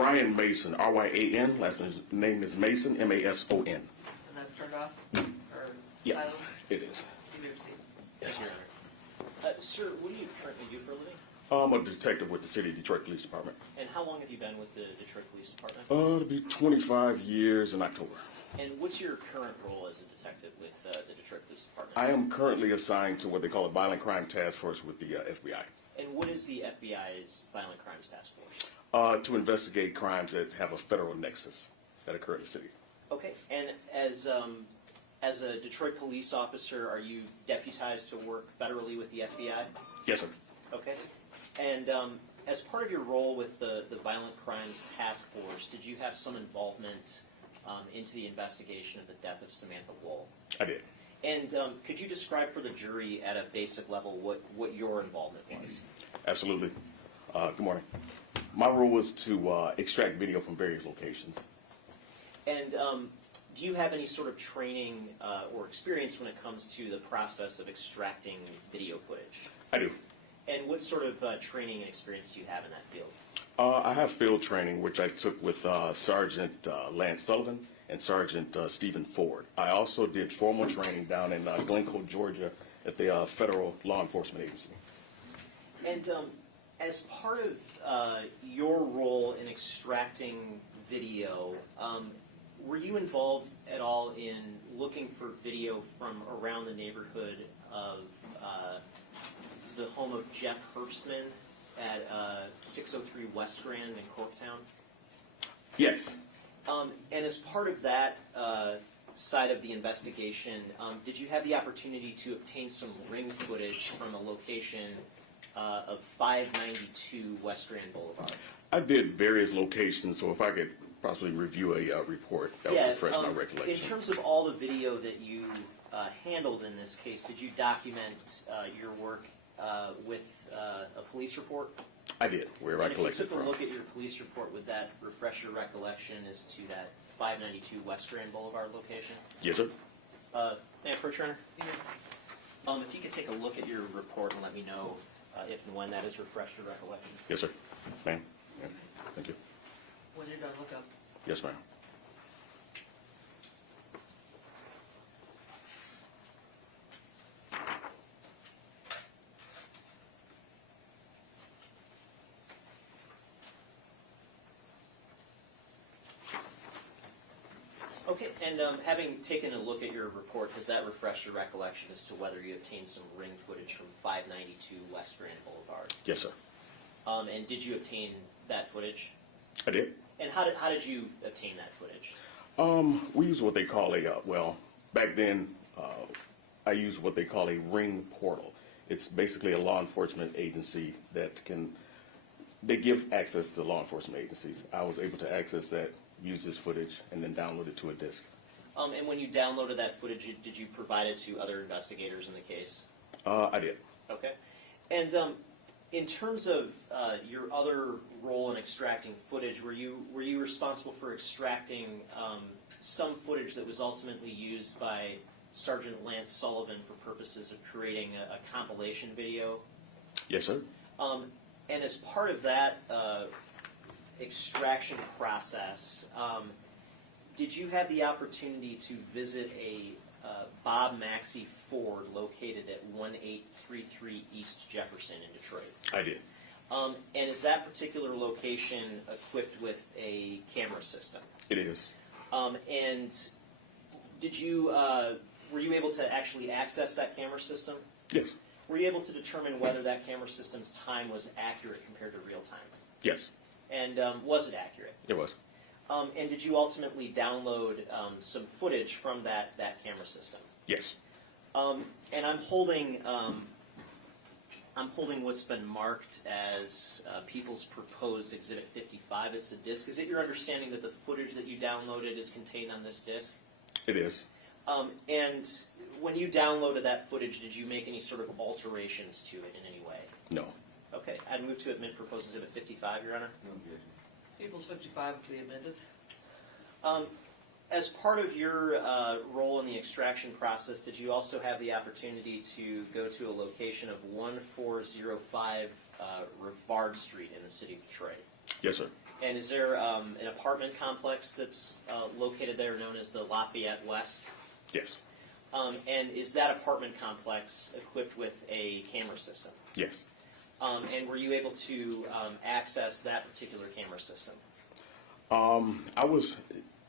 Ryan Mason, R-Y-A-N. Last name is Mason, M-A-S-O-N. And that's turned off? Or Yeah, silenced? it is. You may proceed. Yes. Thank you, Your Honor. Sir, what do you currently do for a living? I'm a detective with the City of Detroit Police Department. And how long have you been with the Detroit Police Department? It'll be 25 years in October. And what's your current role as a detective with the Detroit Police Department? I am currently assigned to what they call a violent crime task force with the FBI. And what is the FBI's Violent Crimes Task Force? To investigate crimes that have a federal nexus that occur in the city. Okay. And as a Detroit police officer, are you deputized to work federally with the FBI? Yes, sir. Okay. And as part of your role with the Violent Crimes Task Force, did you have some involvement into the investigation of the death of Samantha Woll? I did. And could you describe for the jury at a basic level what your involvement was? Absolutely. Good morning. My role was to extract video from various locations. And do you have any sort of training or experience when it comes to the process of extracting video footage? I do. And what sort of training and experience do you have in that field? I have field training, which I took with Sergeant Lance Sullivan and Sergeant Stephen Ford. I also did formal training down in Glencoe, Georgia at the Federal Law Enforcement Agency. And as part of your role in extracting video, were you involved at all in looking for video from around the neighborhood of the home of Jeff Herbstman at 603 West Grand in Corktown? Yes. And as part of that side of the investigation, did you have the opportunity to obtain some ring footage from a location of 592 West Grand Boulevard? I did various locations, so if I could possibly review a report, that would refresh my recollection. In terms of all the video that you handled in this case, did you document your work with a police report? I did, where I collected And if you took from. a look at your police report, would that refresh your recollection as to that 592 West Grand Boulevard location? Yes, sir. Ma'am Pro-Trainer? Yeah. If you could take a look at your report and let me know if and when that has refreshed your recollection. Yes, sir. Ma'am. Yeah. Thank you. When you're done, look up. Yes, ma'am. Okay, and having taken a look at your report, has that refreshed your recollection as to whether you obtained some ring footage from 592 West Grand Boulevard? Yes, sir. And did you obtain that footage? I did. And how did you obtain that footage? We use what they call well, back then, I used what they call a ring portal. It's basically a law enforcement agency that they give access to law enforcement agencies. I was able to access that, use this footage, and then download it to a disk. And when you downloaded that footage, did you provide it to other investigators in the case? I did. Okay. And in terms of your other role in extracting footage, were you responsible for extracting some footage that was ultimately used by Sergeant Lance Sullivan for purposes of creating a compilation video? Yes, sir. And as part of that extraction process, did you have the opportunity to visit a Bob Maxey Ford located at 1833 East Jefferson in Detroit? I did. And is that particular location equipped with a camera system? It is. And did you were you able to actually access that camera system? Yes. Were you able to determine whether that camera system's time was accurate compared to real time? Yes. And was it accurate? It was. And did you ultimately download some footage from that camera system? Yes. And I'm holding what's been marked as People's Proposed Exhibit 55. It's a disc. Is it your understanding that the footage that you downloaded is contained on this disc? It is. And when you downloaded that footage, did you make any sort of alterations to it in any way? No. Okay. I'd move to admit Proposed Exhibit 55, Your Honor. No objection. People's 55 will be amended. As part of your role in the extraction process, did you also have the opportunity to go to a location of 1405 Rivard Street in the city of Detroit? Yes, sir. And is there an apartment complex that's located there known as the Lafayette West? Yes. And is that apartment complex equipped with a camera system? Yes. And were you able to access that particular camera system?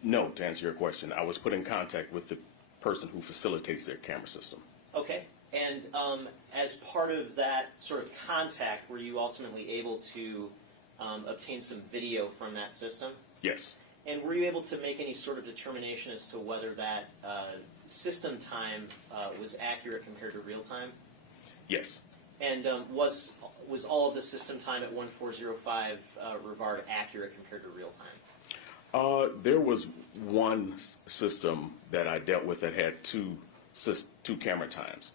No, to answer your question, I was put in contact with the person who facilitates their camera system. Okay. And as part of that sort of contact, were you ultimately able to obtain some video from that system? Yes. And were you able to make any sort of determination as to whether that system time was accurate compared to real time? Yes. And was all of the system time at 1405 Rivard accurate compared to real time? There was one system that I dealt with that had two camera times.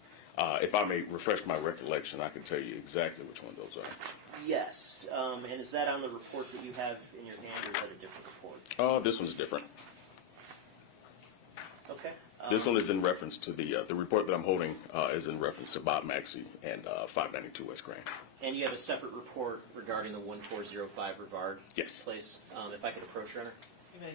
If I may refresh my recollection, I can tell you exactly which one those are. Yes. And is that on the report that you have in your hand, or is that a different report? This one's different. Okay. This one is in reference to the report that I'm holding is in reference to Bob Maxey and 592 West Grand. And you have a separate report regarding the 1405 Rivard Yes. place. If I could approach, Your Honor. You may.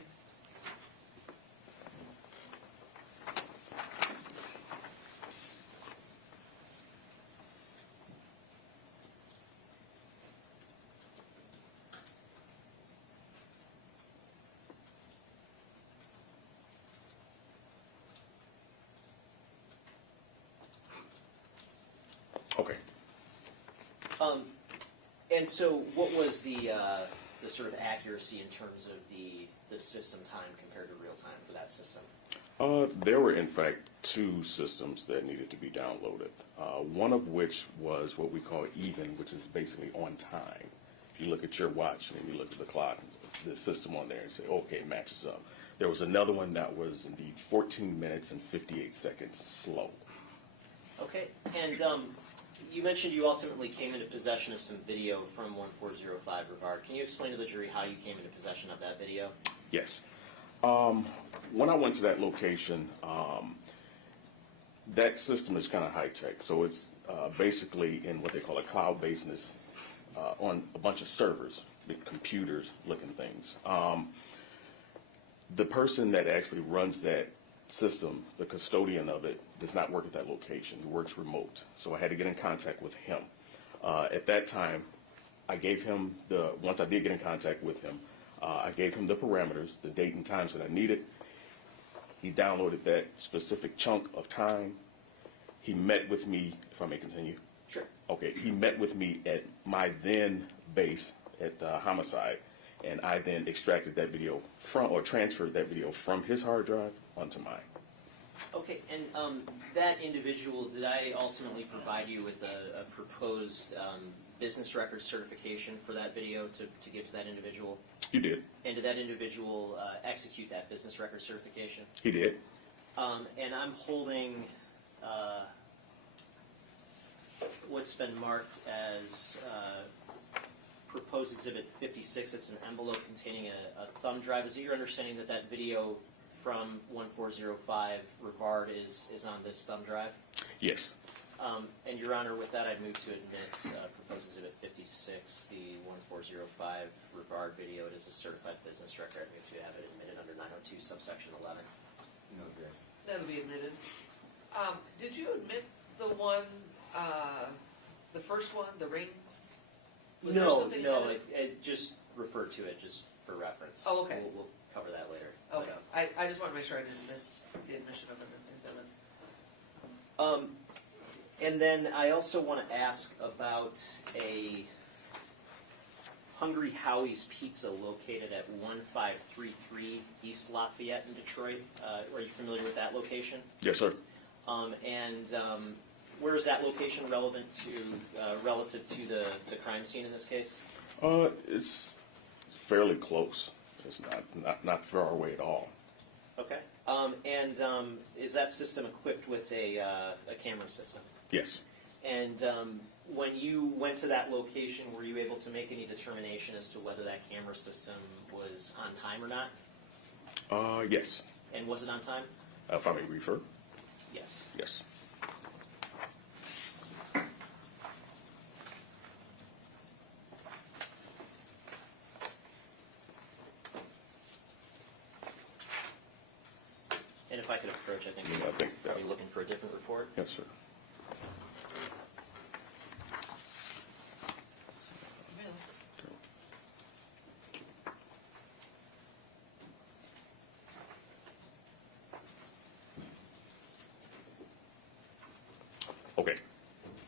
Okay. And so, what was the sort of accuracy in terms of the system time compared to real time for that system? There were, in fact, two systems that needed to be downloaded. One of which was what we call even, which is basically on time. If you look at your watch and you look at the clock, the system on there, and say, okay, it matches up. There was another one that was indeed 14 minutes and 58 seconds slow. Okay. And you mentioned you ultimately came into possession of some video from 1405 Rivard. Can you explain to the jury how you came into possession of that video? Yes. When I went to that location, that system is kind of high-tech. So it's basically in what they call a cloud-based on a bunch of servers, big computers looking things. The person that actually runs that system, the custodian of it, does not work at that location. He works remote. So I had to get in contact with him. At that time, I gave him once I did get in contact with him, I gave him the parameters, the date and times that I needed. He downloaded that specific chunk of time. He met with me, if I may continue. Sure. Okay, he met with me at my then base at Homicide, and I then extracted that video transferred that video from his hard drive onto mine. Okay, and that individual, did I ultimately provide you with a proposed business record certification for that video to give to that individual? You did. And did that individual execute that business record certification? He did. And I'm holding what's been marked as proposed exhibit 56. It's an envelope containing a thumb drive. Is it your understanding that that video from 1405 Rivard is on this thumb drive? Yes. And Your Honor, with that, I'd move to admit proposed exhibit 56, the 1405 Rivard video. It is a certified business record. I'd move to have it admitted under 902 subsection 11. No objection. That'll be admitted. Did you admit the one, the first one, the ring? Was there No, something no, in it? it just refer to it just for reference. Oh, okay. We'll cover that later. Okay, I just want to make sure I didn't miss the admission of an exhibit. And then I also want to ask about a Hungry Howie's Pizza located at 1533 East Lafayette in Detroit. Are you familiar with that location? Yes, sir. And where is that location relative to the crime scene in this case? It's fairly close. It's not far away at all. Okay. And is that system equipped with a camera system? Yes. And when you went to that location, were you able to make any determination as to whether that camera system was on time or not? Yes. And was it on time? If I may refer? Yes. Yes. if I could approach, I think Yeah, I we're think that- probably looking for a different report. Yes, sir. Okay.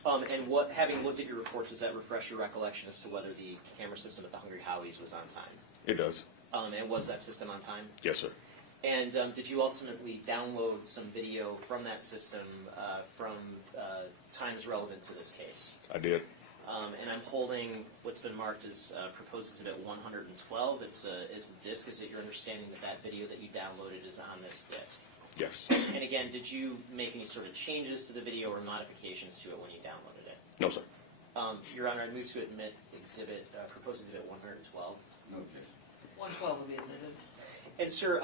And what, having looked at your report, does that refresh your recollection as to whether the camera system at the Hungry Howie's was on time? It does. And was that system on time? Yes, sir. And did you ultimately download some video from that system from times relevant to this case? I did. And I'm holding what's been marked as proposed exhibit 112. It's a disc. Is it your understanding that that video that you downloaded is on this disc? Yes. And again, did you make any sort of changes to the video or modifications to it when you downloaded it? No, sir. Your Honor, I move to admit exhibit, proposed exhibit 112. No objection. 112 will be admitted. And sir,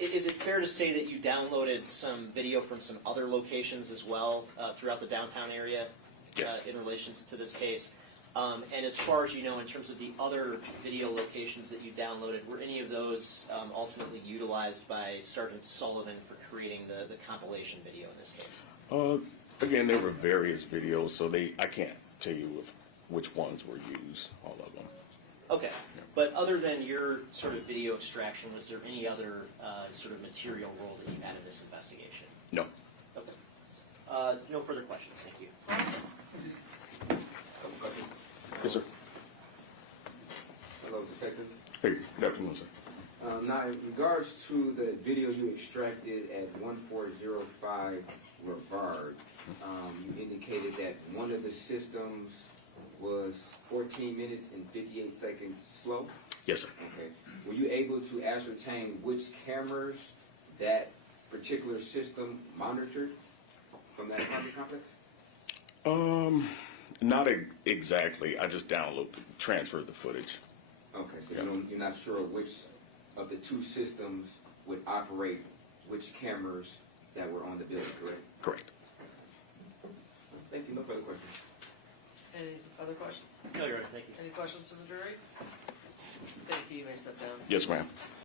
is it fair to say that you downloaded some video from some other locations as well throughout the downtown area Yes. in relation to this case? And as far as you know, in terms of the other video locations that you downloaded, were any of those ultimately utilized by Sergeant Sullivan for creating the compilation video in this case? Again, there were various videos, so I can't tell you which ones were used, all of them. Okay. But other than your sort of video extraction, was there any other sort of material role that you had in this investigation? No. Okay. No further questions. Thank you. Yes, sir. Hello, Detective. Hey, good afternoon, sir. Now, in regards to the video you extracted at 1405 Rivard, you indicated that one of the systems was 14 minutes and 58 seconds slow. Yes, sir. Okay. Were you able to ascertain which cameras that particular system monitored from that apartment complex? Not exactly. I just transferred the footage. Okay, so Yeah. you're not sure which of the two systems would operate which cameras that were on the building, correct? Correct. Thank you. No further questions. Any other questions? No, Your Honor. Thank you. Any questions from the jury? Thank you. You may step down. Yes, ma'am.